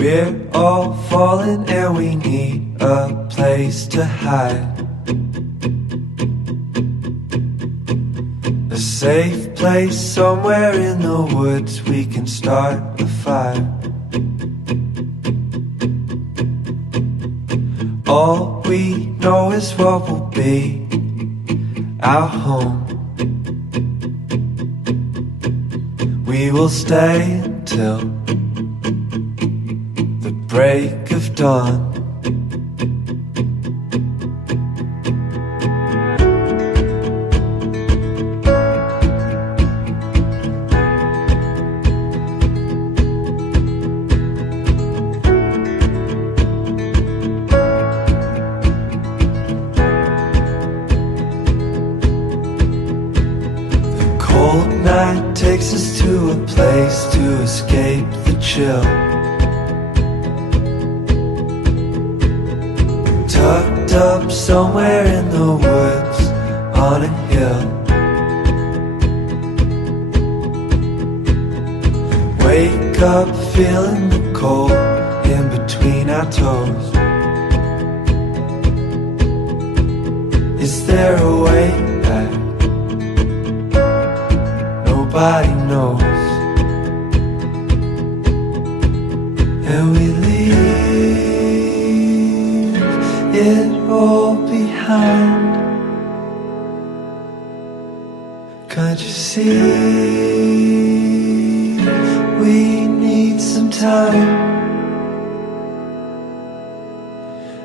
We're all falling and we need a place to hide. A safe place somewhere in the woods we can start a fire. All we know is what will be our home. We will stay until the break of dawn. Takes us to a place to escape the chill. Tucked up somewhere in the woods on a hill. Wake up feeling the cold in between our toes. Is there a way back? Nobody knows. And we leave it all behind. Can't you see? We need some time.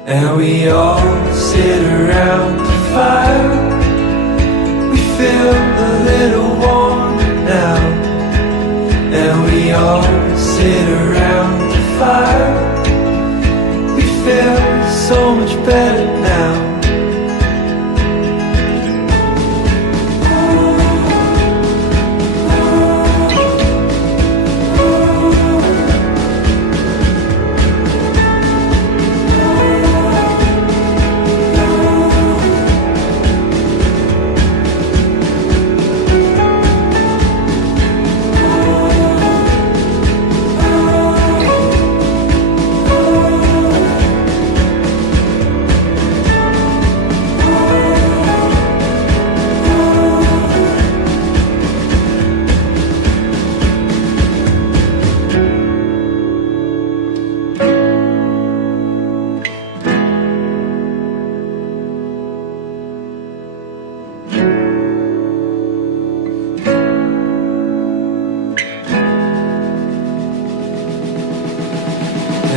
And we all sit around the fire. We feel a little warm now, and we all sit around the fire. We feel so much better now.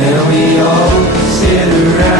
And we all sit around